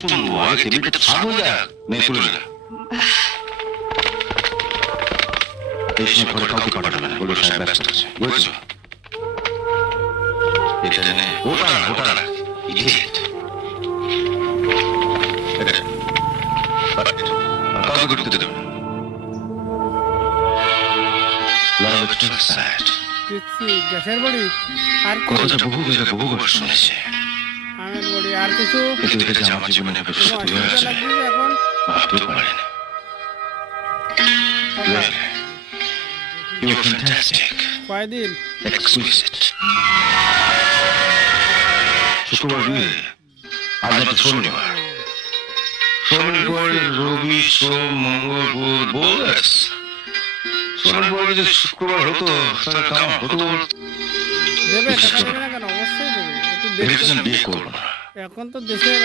শুনবো, আগে টিভিটা সামনে যাক। নে তুলে না। এই সময় ঘরে কাউকে পাঠাবে না, বললো সাহেব ব্যস্ত আছে, বুঝেছো? এটা নে, ওটা না, ইডিয়েট। কাউকে ঢুকতে দেবে না। Love at first sight. গ্যাসের বাড়ি আর কথাটা বহুবার শুনেছি, আমের বাড়ি আর কিছু কিন্তু এটা যে আমার জীবনে এভাবে সত্যি হয়ে আসবে এখন ভাবতেও পারিনি। Really, you were fantastic, কয়দিন exquisite. শুক্রবার বিয়ে, আজ মাত্র শনিবার। শনিবার, রবি, সোম, মঙ্গল, বুধ, বোনাস। শনিবার যদি শুক্রবার হতো তাহলে কেমন হতো? দেবে টাকা দেবে না কেন? অবশ্যই দেবে, একটু দেখে ভেবেছিলাম বিয়ে করবো না, এখন তো দেশের